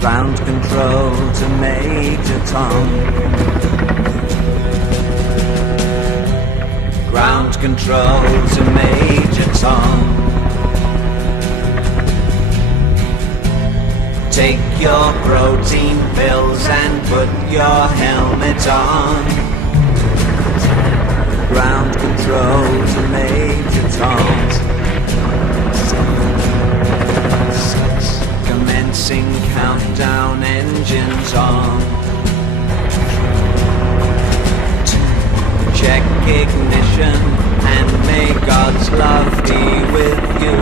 Ground control to Major Tom. Ground control to Major Tom. Take your protein pills and put your helmet on. Ground control to Major Tom. Commencing countdown, engines on. Check ignition and may God's love be with you.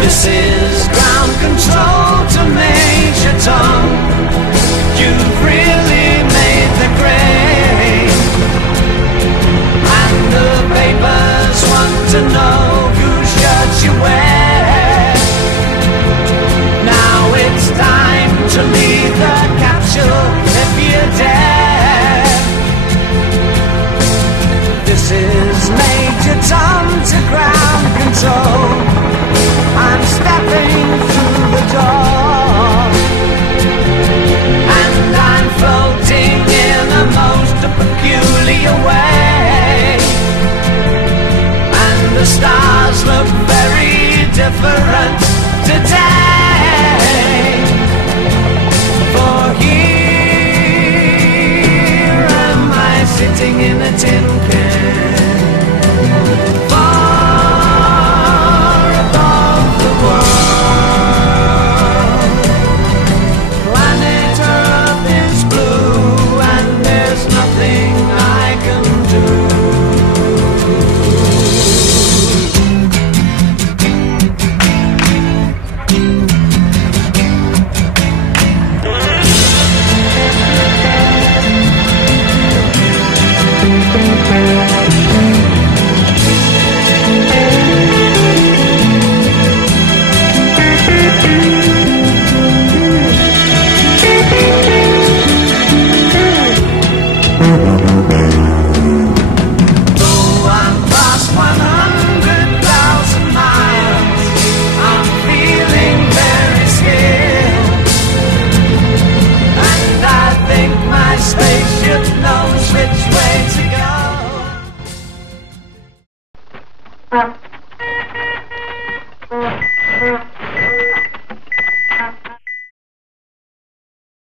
This is ground control to Major Tom. You've really made the grade, and the papers want to know whose shirt you wear. Now it's time to leave the capsule if you dare. This is Major Tom to ground control. I'm stepping through the door, and I'm floating in a most peculiar way, and the stars look very different today. For here am I sitting in a tin can, spaceship knows which way to go.